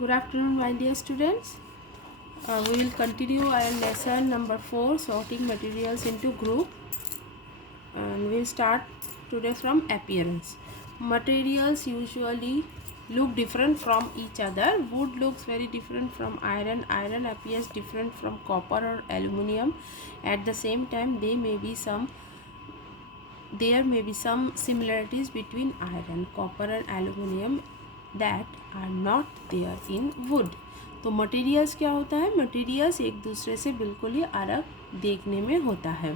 Good afternoon, my dear students. We will continue our lesson number 4, sorting materials into group, and we will start today from appearance. Materials usually look different from each other. Wood looks very different from iron. Iron appears different from copper or aluminium. At the same time, there may be some similarities between iron, copper and aluminium that are not there in wood. तो materials क्या होता है? Materials एक दूसरे से बिल्कुल ही अलग देखने में होता है।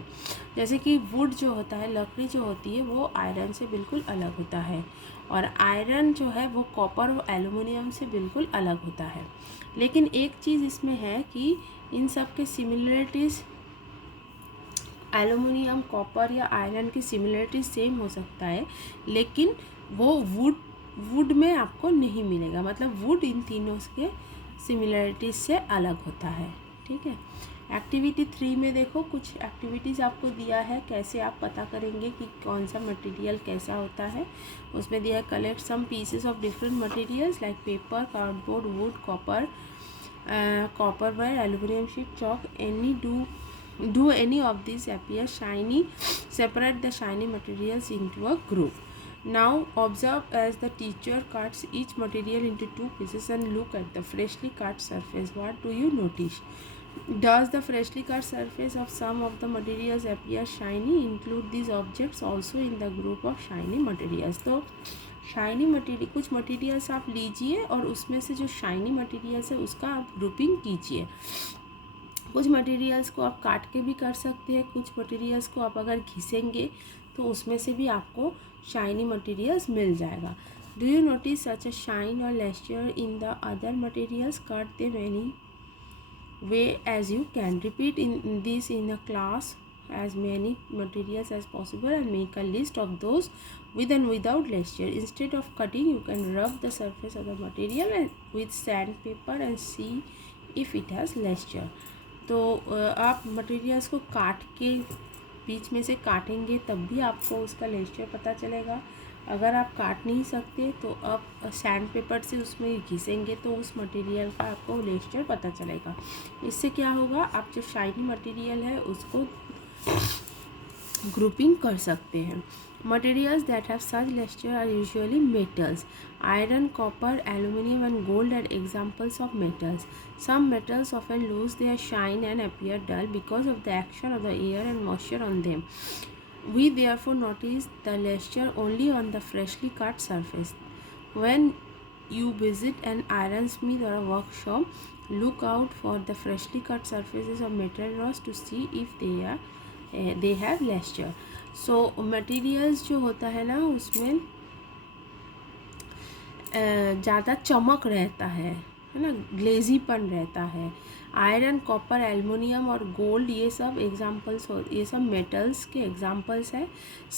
जैसे कि वुड जो होता है, लकड़ी जो होती है, वो आयरन से बिल्कुल अलग होता है, और आयरन जो है वो कॉपर और एल्युमिनियम से बिल्कुल अलग होता है। लेकिन एक चीज़ इसमें है कि इन सब के सिमिलरिटीज़, एल्युमिनियम, कॉपर या आयरन की सिमिलरिटी सेम हो सकता है, लेकिन वो वुड में आपको नहीं मिलेगा। मतलब वुड इन तीनों के सिमिलरिटीज से अलग होता है। ठीक है। एक्टिविटी 3 में देखो, कुछ एक्टिविटीज़ आपको दिया है, कैसे आप पता करेंगे कि कौन सा मटेरियल कैसा होता है। उसमें दिया है collect some pieces of different materials like paper, cardboard, wood, copper wire, aluminum sheet, chalk. Do any of these appear shiny? Separate the shiny materials into a group. Now observe as the teacher cuts each material into 2 pieces and look at the freshly cut surface. What do you notice? Does the freshly cut surface of some of the materials appear shiny? Include these objects also in the group of shiny materials. तो shiny material, कुछ materials आप लीजिए और उसमें से जो shiny materials है उसका आप ग्रुपिंग कीजिए। कुछ मटेरियल्स को आप काट के भी कर सकते हैं, कुछ मटेरियल्स को आप अगर घिसेंगे तो उसमें से भी आपको शाइनी मटेरियल्स मिल जाएगा। Do you notice such a shine और lustre in the other materials? Cut them any way as you can. Repeat in this in a class as many materials as possible and make a list of those with and without leisure. Instead of cutting, you can rub the surface of the material and with sandpaper and see if it has leisure. तो आप materials को काट के बीच में से काटेंगे तब भी आपको उसका लेस्चर पता चलेगा। अगर आप काट नहीं सकते तो आप सैंड पेपर से उसमें घिसेंगे तो उस मटेरियल का आपको लेस्चर पता चलेगा। इससे क्या होगा, आप जो शाइनी मटेरियल है उसको ग्रुपिंग कर सकते हैं। Materials that have such luster are usually metals. Iron, copper, aluminium and gold are examples of metals. Some metals often lose their shine and appear dull because of the action of the air and moisture on them. We therefore notice the luster only on the freshly cut surface. When you visit an ironsmith or a workshop, look out for the freshly cut surfaces of metal rods to see if they have luster. So materials जो होता है ना उसमें ज़्यादा चमक रहता है ना, ग्लेजीपन रहता है। आयरन, कॉपर, एल्युमिनियम और गोल्ड ये सब एग्जांपल्स ये सब मेटल्स के एग्जांपल्स है।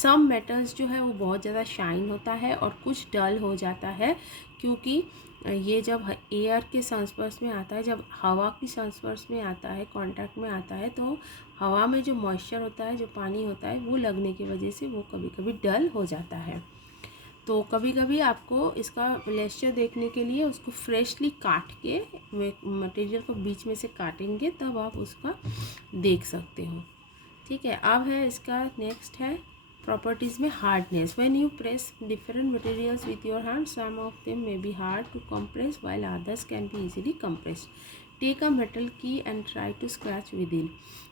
सम मेटल्स जो है वो बहुत ज़्यादा शाइन होता है और कुछ डल हो जाता है, क्योंकि ये जब एयर के संस्पर्श में आता है, जब हवा की संस्पर्श में आता है, कांटेक्ट में आता है, तो हवा में जो मॉइस्चर होता है, जो पानी होता है, वो लगने की वजह से वो कभी कभी डल हो जाता है। तो कभी कभी आपको इसका लेस्चर देखने के लिए उसको फ्रेशली काट के मटेरियल को बीच में से काटेंगे तब आप उसका देख सकते हो। ठीक है। अब है इसका नेक्स्ट है प्रॉपर्टीज़ में hardness. When you press different materials with your hand, some of them may be hard to compress while others can be easily compressed. Take a metal key and try to scratch within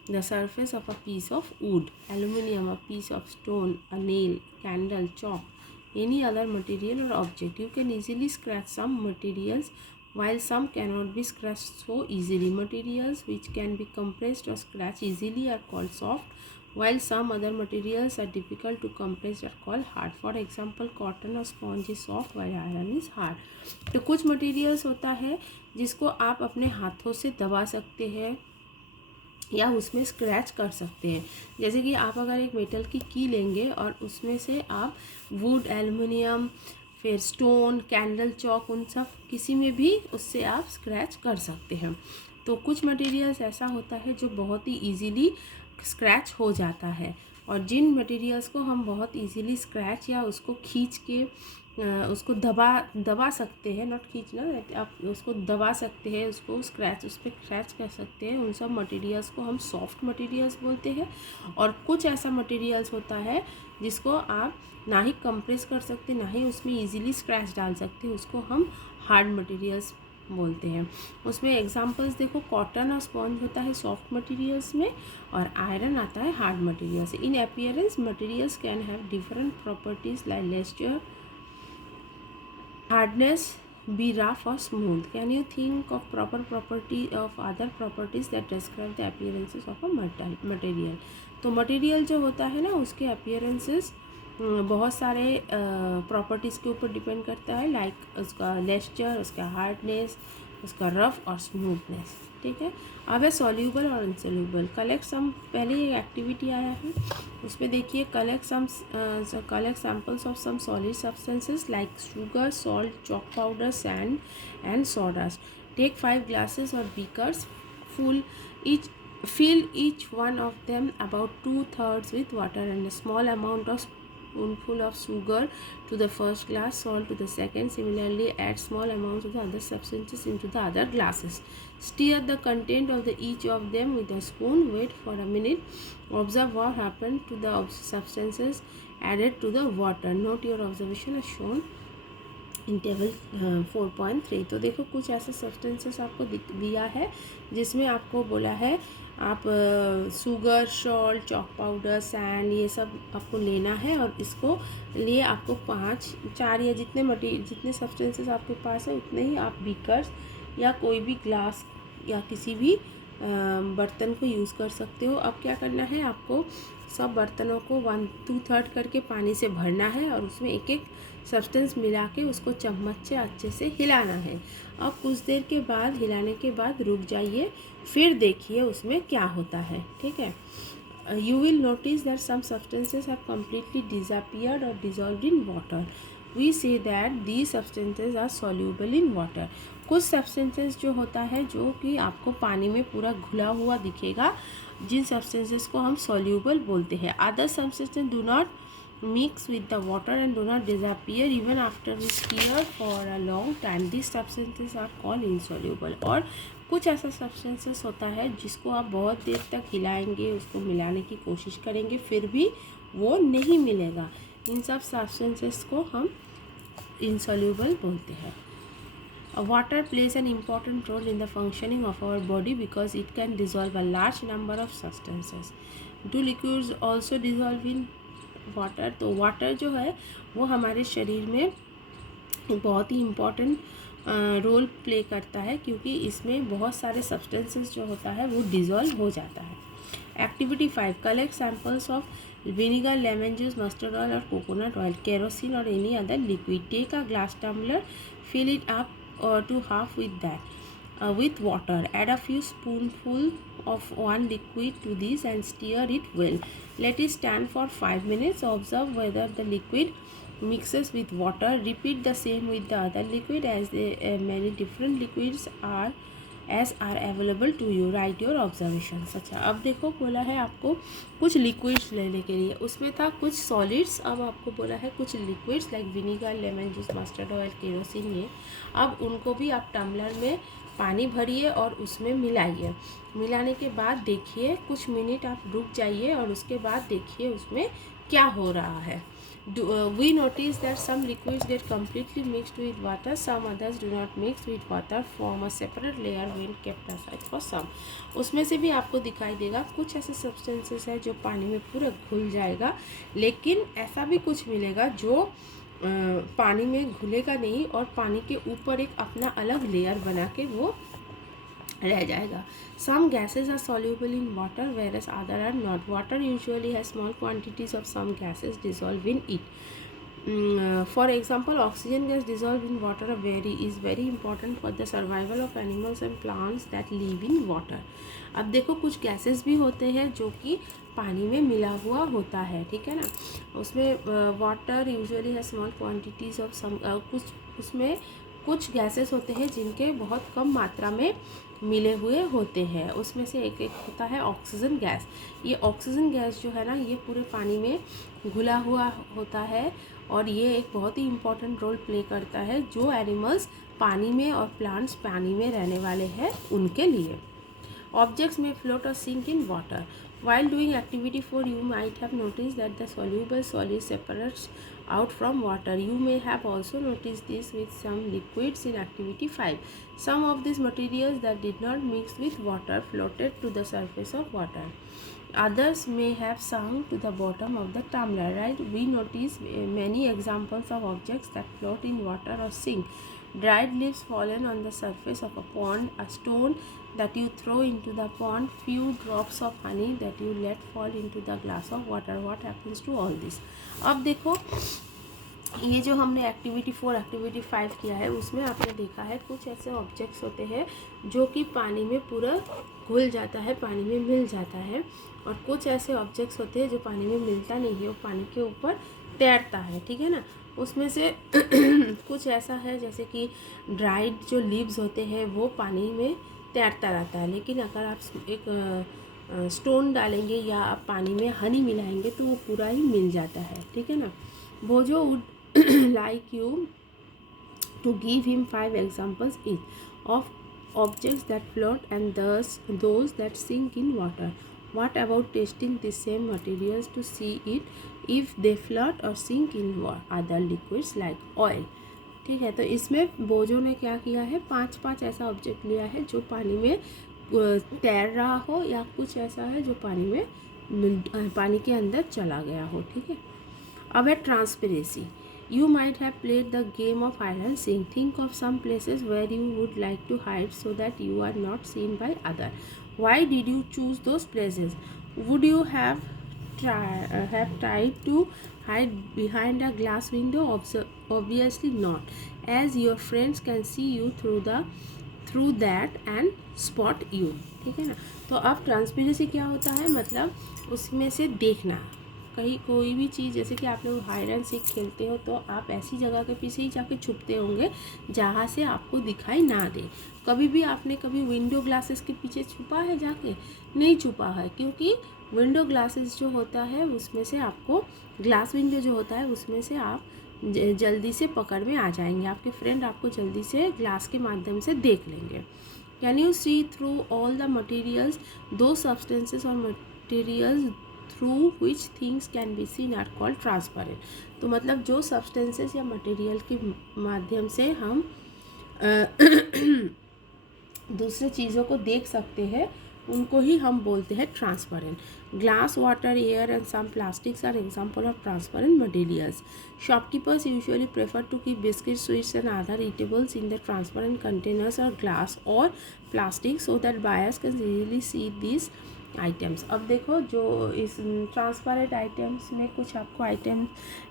the surface of a piece of wood, aluminum, a piece of stone, a nail, candle, chalk, any other material or object. You can easily scratch some materials while some cannot be scratched so easily. Materials which can be compressed or scratched easily are called soft, while some other materials are difficult to compress are called hard. For example, cotton or sponge is soft while iron is hard. तो कुछ materials होता है जिसको आप अपने हाथों से दबा सकते हैं या उसमें स्क्रैच कर सकते हैं। जैसे कि आप अगर एक मेटल की की लेंगे और उसमें से आप वुड, एल्युमिनियम, फिर स्टोन, कैंडल, चॉक, उन सब किसी में भी उससे आप स्क्रैच कर सकते हैं। तो कुछ मटेरियल्स ऐसा होता है जो बहुत ही ईजीली स्क्रैच हो जाता है, और जिन मटेरियल्स को हम बहुत ईजीली स्क्रैच या उसको खींच के उसको दबा सकते हैं, नॉट खींचना, आप उसको दबा सकते हैं, उसको स्क्रैच, उस पर स्क्रैच कर सकते हैं, उन सब मटेरियल्स को हम सॉफ्ट मटेरियल्स बोलते हैं। और कुछ ऐसा मटेरियल्स होता है जिसको आप ना ही कंप्रेस कर सकते, ना ही उसमें इजीली स्क्रैच डाल सकते, उसको हम हार्ड मटेरियल्स बोलते हैं। उसमें एग्जांपल्स देखो, कॉटन और स्पॉन्ज होता है सॉफ्ट मटेरियल्स में, और आयरन आता है hard materials. In appearance materials can have different properties like lustre, hardness, be rough or smooth. Can you think of proper property of other properties that describe the appearances of a material? तो material जो होता है ना, उसके appearances बहुत सारे properties के ऊपर डिपेंड करता है, लाइक उसका लेस्चर, उसका हार्डनेस, उसका रफ और स्मूथनेस। ठीक है, अब है सॉल्यूबल और इनसॉल्यूबल। कलेक्ट सम, पहले ये एक्टिविटी आया है, उसमें देखिए collect samples of some solid substances like sugar, salt, chalk powder, sand and sawdust. Take 5 glasses or beakers, fill each one of them about 2/3 with water and a small amount of spoonful of sugar to the first glass, salt to the second. Similarly, add small amounts of the other substances into the other glasses. Stir the content of each of them with a spoon. Wait for a minute. Observe what happened to the substances added to the water. Note your observation as shown in table 4.3। तो देखो कुछ ऐसे substances आपको दिया है जिसमें आपको बोला है आप sugar, salt, chalk powder, sand, ये सब आपको लेना है, और इसको लिए आपको 4 या जितने सब्सटेंसेस आपके पास है उतने ही आप बीकर्स या कोई भी ग्लास या किसी भी बर्तन को यूज़ कर सकते हो। अब क्या करना है, आपको सब बर्तनों को 1/2 करके पानी से भरना है, और उसमें एक एक सब्सटेंस मिला के उसको चम्मच से अच्छे से हिलाना है। अब कुछ देर के बाद, हिलाने के बाद रुक जाइए, फिर देखिए उसमें क्या होता है। ठीक है, you will notice that some substances have completely disappeared or dissolved in water. We say that these substances are soluble in water. कुछ substances जो होता है जो कि आपको पानी में पूरा घुला हुआ दिखेगा, जिन substances को हम soluble बोलते हैं। Other substances do not mix with the water and do not disappear even after we stir for a long time. These substances are called insoluble. और कुछ ऐसा सब्सटेंसेस होता है जिसको आप बहुत देर तक हिलाएंगे, उसको मिलाने की कोशिश करेंगे, फिर भी वो नहीं मिलेगा। इन सब सब्सटेंसेस को हम insoluble बोलते हैं। Water plays an important role in the functioning of our body because it can dissolve a large number of substances. Do liquids also dissolve in water? तो water जो है वो हमारे शरीर में बहुत ही इम्पॉर्टेंट रोल प्ले करता है, क्योंकि इसमें बहुत सारे सब्सटेंसेस जो होता है वो डिज़ोल्व हो जाता है। Activity 5, collect samples of vinegar, lemon juice, mustard oil और कोकोनट ऑयल, केरोसिन और any other liquid. Take a glass tumbler, fill it up to half with that with water. Add a few spoonfuls of one liquid to this and stir it well. Let it stand for 5 minutes. Observe whether the liquid mixes with water. Repeat the same with the other liquid as many different liquids are available to you. Write your observations. अच्छा, अब देखो बोला है आपको कुछ liquids लेने के लिए, उसमें था कुछ सॉलिड्स, अब आपको बोला है कुछ liquids like vinegar, lemon juice, mustard oil, kerosene. ये अब उनको भी आप टम्बलर में पानी भरिए और उसमें मिलाइए। मिलाने के बाद देखिए कुछ मिनट आप रुक जाइए और उसके बाद देखिए उसमें क्या हो रहा है. We notice that some liquids get completely mixed with water, some others do not mix with water, form a separate layer when kept aside for some. उसमें से भी आपको दिखाई देगा कुछ ऐसे सब्सटेंसेस है जो पानी में पूरा घुल जाएगा, लेकिन ऐसा भी कुछ मिलेगा जो पानी में घुलेगा नहीं और पानी के ऊपर एक अपना अलग लेयर बना के वो रह जाएगा. Some gases are soluble in water whereas other are not. Water usually has small quantities of some gases dissolved in it. For example, oxygen gas dissolved in water is very important for the survival of animals and plants that live in water. अब देखो कुछ gases भी होते हैं जो कि पानी में मिला हुआ होता है, ठीक है ना. उसमें वाटर यूजुअली है स्मॉल क्वांटिटीज़ ऑफ सम, कुछ उसमें कुछ गैसेस होते हैं जिनके बहुत कम मात्रा में मिले हुए होते हैं. उसमें से एक होता है ऑक्सीजन गैस. ये ऑक्सीजन गैस जो है ना, ये पूरे पानी में घुला हुआ होता है और ये एक बहुत ही इम्पॉर्टेंट रोल प्ले करता है जो एनिमल्स पानी में और प्लांट्स पानी में रहने वाले हैं उनके लिए। Objects may float or sink in water. While doing activity 4, you might have noticed that the soluble solid separates out from water. You may have also noticed this with some liquids in activity 5. Some of these materials that did not mix with water floated to the surface of water. Others may have sunk to the bottom of the tumbler, right? We notice many examples of objects that float in water or sink. Dried leaves fallen on the surface of a pond, a stone that you throw into the pond, few drops of honey that you let fall into the glass of water. What happens to all this? अब देखो, ये जो हमने activity 4 activity 5 किया है उसमें आपने देखा है कुछ ऐसे ऑब्जेक्ट्स होते हैं जो कि पानी में पूरा घुल जाता है, पानी में मिल जाता है, और कुछ ऐसे ऑब्जेक्ट्स होते हैं जो पानी में मिलता नहीं है, वो पानी के ऊपर तैरता है, ठीक है ना। उसमें से कुछ ऐसा है जैसे कि ड्राइड जो लीव्स होते हैं वो पानी में तैरता रहता है, लेकिन अगर आप एक स्टोन डालेंगे या आप पानी में हनी मिलाएंगे तो वो पूरा ही मिल जाता है, ठीक है ना। Boojho would like you to give him 5 examples each of objects that float and thus those that sink in water. What about testing the same materials to see if they float or sink in other liquids like oil? ठीक है, तो इसमें बोजो ने क्या किया है, 5 ऐसा ऑब्जेक्ट लिया है जो पानी में तैर रहा हो या कुछ ऐसा है जो पानी के अंदर चला गया हो, ठीक है। अब है transparency. You might have played the game of hide and seek. Think of some places where you would like to hide so that you are not seen by others. Why did you choose those places? Would you have tried to hide behind a glass window? Obviously not, as your friends can see you through that and spot you. ठीक है ना। तो अब transparency क्या होता है, मतलब उसमें से देखना। कहीं कोई भी चीज़, जैसे कि आप लोग हाइड एंड सीक खेलते हो तो आप ऐसी जगह के पीछे ही जाके छुपते होंगे जहाँ से आपको दिखाई ना दे। कभी भी आपने कभी विंडो ग्लासेस के पीछे छुपा है जाके? नहीं छुपा है, क्योंकि विंडो ग्लासेस जो होता है उसमें से आपको, ग्लास विंडो जो होता है उसमें से आप जल्दी से पकड़ में आ जाएंगे, आपके फ्रेंड आपको जल्दी से ग्लास के माध्यम से देख लेंगे। Can you see through all the materials? Those substances or materials through which things can be seen are called transparent. तो मतलब जो सब्सटेंसेस या मटेरियल के माध्यम से हम दूसरे चीज़ों को देख सकते हैं उनको ही हम बोलते हैं transparent. Glass, water, air and some plastics are example of transparent materials. Shopkeepers usually prefer to keep biscuits, sweets and other eatables in the transparent containers or glass or plastic so that buyers can easily see these items. अब देखो, जो इस transparent items में कुछ आपको item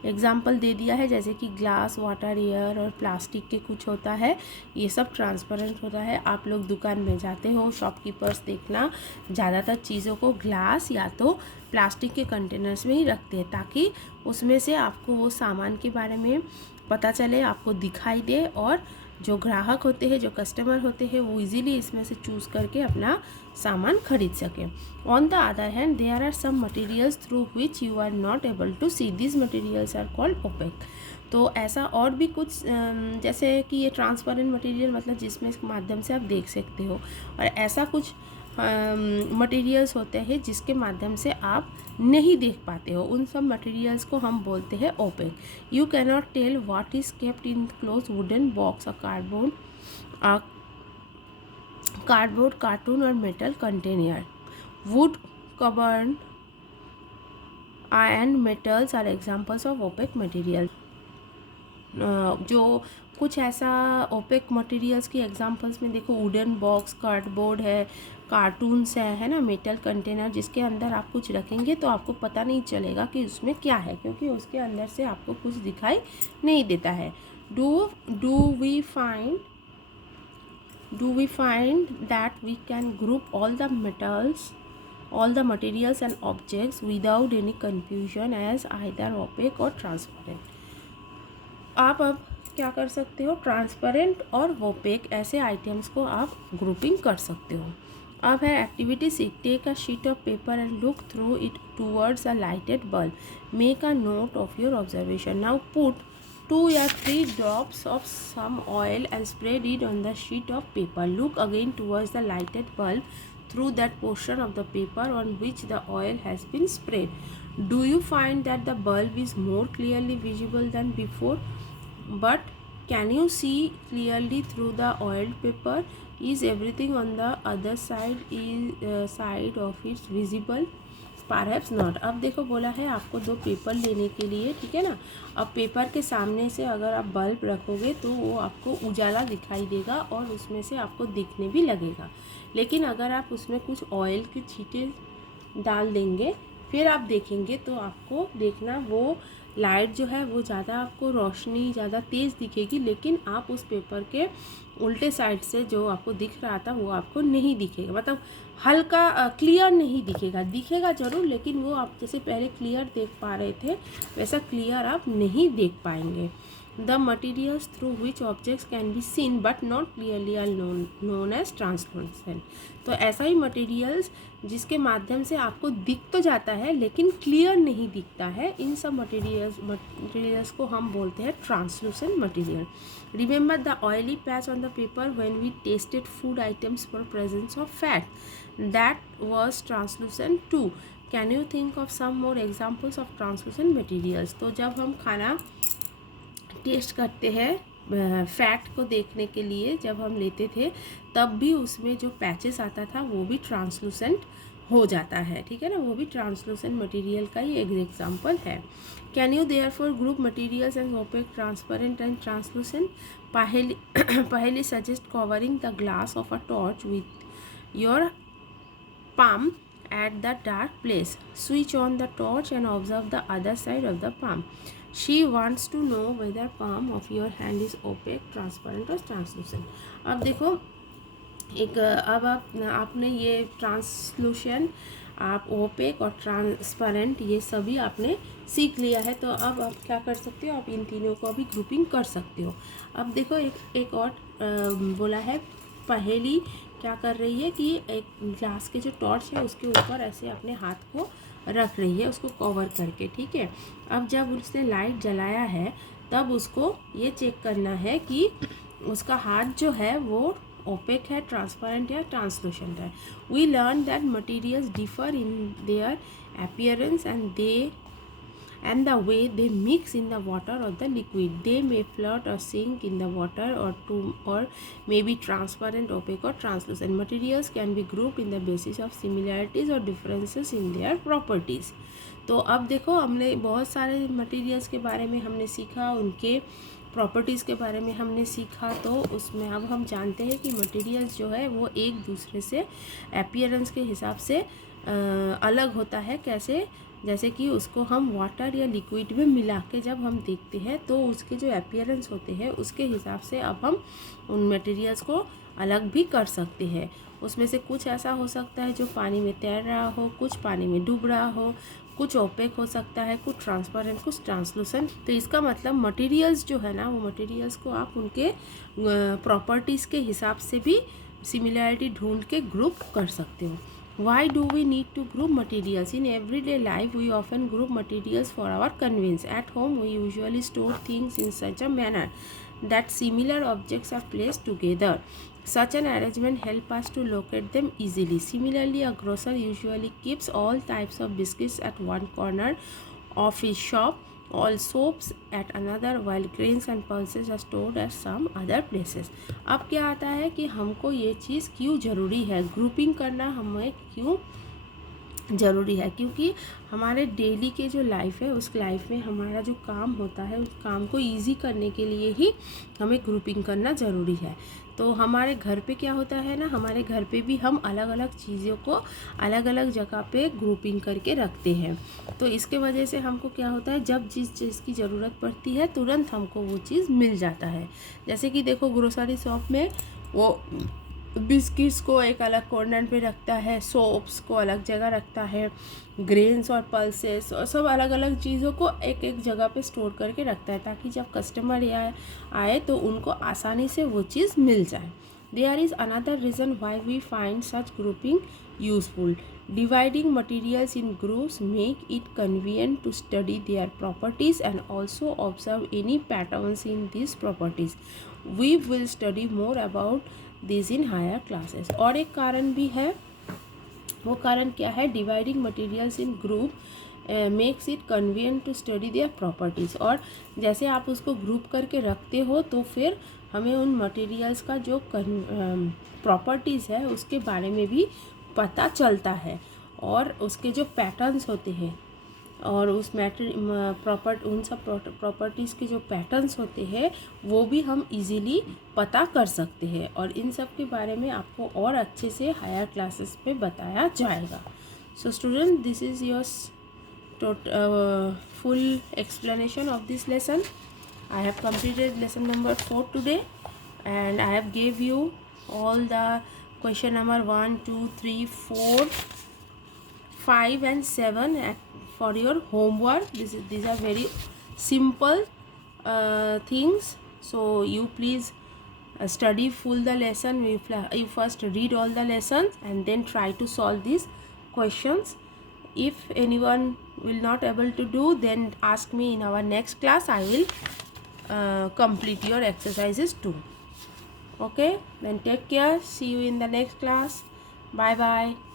example दे दिया है, जैसे कि ग्लास, वाटर, एयर और प्लास्टिक के कुछ होता है, ये सब ट्रांसपेरेंट होता है। आप लोग दुकान में जाते हो, शॉपकीपर्स देखना ज़्यादातर चीज़ों को ग्लास या तो प्लास्टिक के कंटेनर्स में ही रखते हैं ताकि उसमें से आपको वो सामान के बारे में पता चले, आपको दिखाई दे, और जो ग्राहक होते हैं, जो कस्टमर होते हैं, वो इजीली इसमें से चूज़ करके अपना सामान खरीद सकें। On the other hand there are some materials through which you are not able to see, this materials are called opaque. तो ऐसा और भी कुछ, जैसे कि ये ट्रांसपेरेंट मटेरियल मतलब जिसमें इसके माध्यम से आप देख सकते हो, और ऐसा कुछ मटेरियल्स होते हैं जिसके माध्यम से आप नहीं देख पाते हो, उन सब मटेरियल्स को हम बोलते हैं opaque. You can not tell what is kept in close wooden box, a cardboard, carton और metal container. Wood, cupboard and metals are examples of opaque material. जो कुछ ऐसा ओपेक मटेरियल्स की एग्जांपल्स में देखो, वुडन बॉक्स, कार्डबोर्ड है, cartons है ना, मेटल कंटेनर जिसके अंदर आप कुछ रखेंगे तो आपको पता नहीं चलेगा कि उसमें क्या है, क्योंकि उसके अंदर से आपको कुछ दिखाई नहीं देता है। Do we find that we can group all the materials and objects without any confusion as either opaque or transparent। आप अब क्या कर सकते हो, ट्रांसपेरेंट और ओपेक ऐसे आइटम्स को आप ग्रुपिंग कर सकते हो। अब है activity 6. Take a sheet of paper and look through it towards a lighted bulb. Make a note of your observation. Now put 2 or 3 drops of some oil and spread it on the sheet of paper. Look again towards the lighted bulb through that portion of the paper on which the oil has been spread. Do you find that the bulb is more clearly visible than before? But can you see clearly through the oiled paper? Is everything on the other side of it visible? Perhaps not. अब देखो बोला है आपको 2 paper लेने के लिए, ठीक है ना. अब पेपर के सामने से अगर आप बल्ब रखोगे तो वो आपको उजाला दिखाई देगा और उसमें से आपको दिखने भी लगेगा. लेकिन अगर आप उसमें कुछ ऑयल की छींटे डाल देंगे फिर आप देखेंगे तो आपको देखना वो लाइट जो है वो ज़्यादा आपको रोशनी ज़्यादा तेज़ दिखेगी, लेकिन आप उस पेपर के उल्टे साइड से जो आपको दिख रहा था वो आपको नहीं दिखेगा. मतलब हल्का क्लियर नहीं दिखेगा, दिखेगा ज़रूर लेकिन वो आप जैसे पहले क्लियर देख पा रहे थे वैसा क्लियर आप नहीं देख पाएंगे. The materials through which objects can be seen but not clearly are known as translucent. तो ऐसा ही मटेरियल्स जिसके माध्यम से आपको दिख तो जाता है लेकिन क्लियर नहीं दिखता है, इन सब मटेरियल्स को हम बोलते हैं translucent material. Remember the oily patch on the paper when we tasted food items for presence of fat. That was translucent too. Can you think of some more examples of translucent materials? तो जब हम खाना test करते हैं fat को देखने के लिए जब हम लेते थे तब भी उसमें जो पैचेस आता था वो भी ट्रांसलूसेंट हो जाता है, ठीक है ना. वो भी ट्रांसलूसेंट मटेरियल का ही एक एग्जांपल है. Can you therefore group materials and opaque, transparent and translucent? पहली suggest covering the glass of a torch with your palm at the dark place. Switch on the torch and observe the other side of the palm. She wants to know whether palm of your hand is opaque, transparent or translucent. अब देखो अब आपने ये ट्रांसलूशन, आप OPEC और transparent ये सभी आपने सीख लिया है. तो अब आप क्या कर सकते हो, आप इन तीनों को भी ग्रुपिंग कर सकते हो. अब देखो एक और बोला है, पहेली क्या कर रही है कि एक ग्लास के जो टॉर्च है उसके ऊपर ऐसे अपने हाथ को रख रही है उसको कवर करके, ठीक है. अब जब उसने लाइट जलाया है तब उसको ये चेक करना है कि उसका हाथ जो है वो ओपेक है, ट्रांसपेरेंट या ट्रांसलूसेंट है. We learn that materials differ in their appearance and the way they mix in the water or the liquid. They may float or sink in the water or may be transparent, opaque or translucent. Materials can be grouped in the basis of similarities or differences in their properties. तो अब देखो हमने बहुत सारे materials के बारे में हमने सीखा, उनके प्रॉपर्टीज़ के बारे में हमने सीखा. तो उसमें अब हम जानते हैं कि मटेरियल्स जो है वो एक दूसरे से अपीयरेंस के हिसाब से अलग होता है. कैसे? जैसे कि उसको हम वाटर या लिक्विड में मिला के जब हम देखते हैं तो उसके जो अपीयरेंस होते हैं उसके हिसाब से अब हम उन मटेरियल्स को अलग भी कर सकते हैं. उसमें से कुछ ऐसा हो सकता है जो पानी में तैर रहा हो, कुछ पानी में डूब रहा हो, कुछ ओपेक हो सकता है, कुछ ट्रांसपेरेंट, कुछ ट्रांसलूसेंट. तो इसका मतलब मटेरियल्स जो है ना वो मटेरियल्स को आप उनके प्रॉपर्टीज़ के हिसाब से भी सिमिलैरिटी ढूंढ के ग्रुप कर सकते हो. Why do we need to group materials? In everyday life, we often group materials for our convenience. At home, we usually store things in such a manner that similar objects are placed together. Such an arrangement helps us to locate them easily. Similarly, a grocer usually keeps all types of biscuits at one corner of his shop, all soaps at another, while grains and pulses are stored at some other places. अब क्या आता है कि हमको ये चीज़ क्यों ज़रूरी है, ग्रुपिंग करना हमें क्यों ज़रूरी है? क्योंकि हमारे डेली के जो लाइफ है उस लाइफ में हमारा जो काम होता है उस काम को इजी करने के लिए ही हमें ग्रुपिंग करना ज़रूरी है. तो हमारे घर पे क्या होता है ना, हमारे घर पे भी हम अलग अलग चीज़ों को अलग अलग जगह पे ग्रुपिंग करके रखते हैं. तो इसके वजह से हमको क्या होता है, जब जिस चीज़ की ज़रूरत पड़ती है तुरंत हमको वो चीज़ मिल जाता है. जैसे कि देखो ग्रोसरी शॉप में वो बिस्किट्स को एक अलग कॉर्नर पे रखता है, सोप्स को अलग जगह रखता है, ग्रेन्स और पल्सेस और सब अलग अलग चीज़ों को एक एक जगह पे स्टोर करके रखता है ताकि जब कस्टमर आए तो उनको आसानी से वो चीज़ मिल जाए. There is another reason why we find such grouping useful. Dividing materials in groups make it convenient to study their properties and also observe any patterns in these properties. We will study more about this in higher classes. और एक कारण भी है, वो कारण क्या है? Dividing materials in group makes it convenient to study their properties. और जैसे आप उसको ग्रुप करके रखते हो तो फिर हमें उन मटेरियल्स का जो प्रॉपर्टीज़ है उसके बारे में भी पता चलता है, और उसके जो पैटर्न्स होते हैं और उस उन सब प्रॉपर्टीज़ के जो पैटर्न्स होते हैं वो भी हम इजीली पता कर सकते हैं, और इन सब के बारे में आपको और अच्छे से हायर क्लासेस में बताया जाएगा। So student, this is your full explanation of this lesson. I have completed lesson number 4 today, and I have gave you all the question number 1, 2, 3, 4, 5 and 7 for your homework. These are very simple things, so you please study full the lesson. You first read all the lessons and then try to solve these questions. If anyone will not able to do, then ask me in our next class. I will complete your exercises too. Okay, then take care. See you in the next class. Bye bye.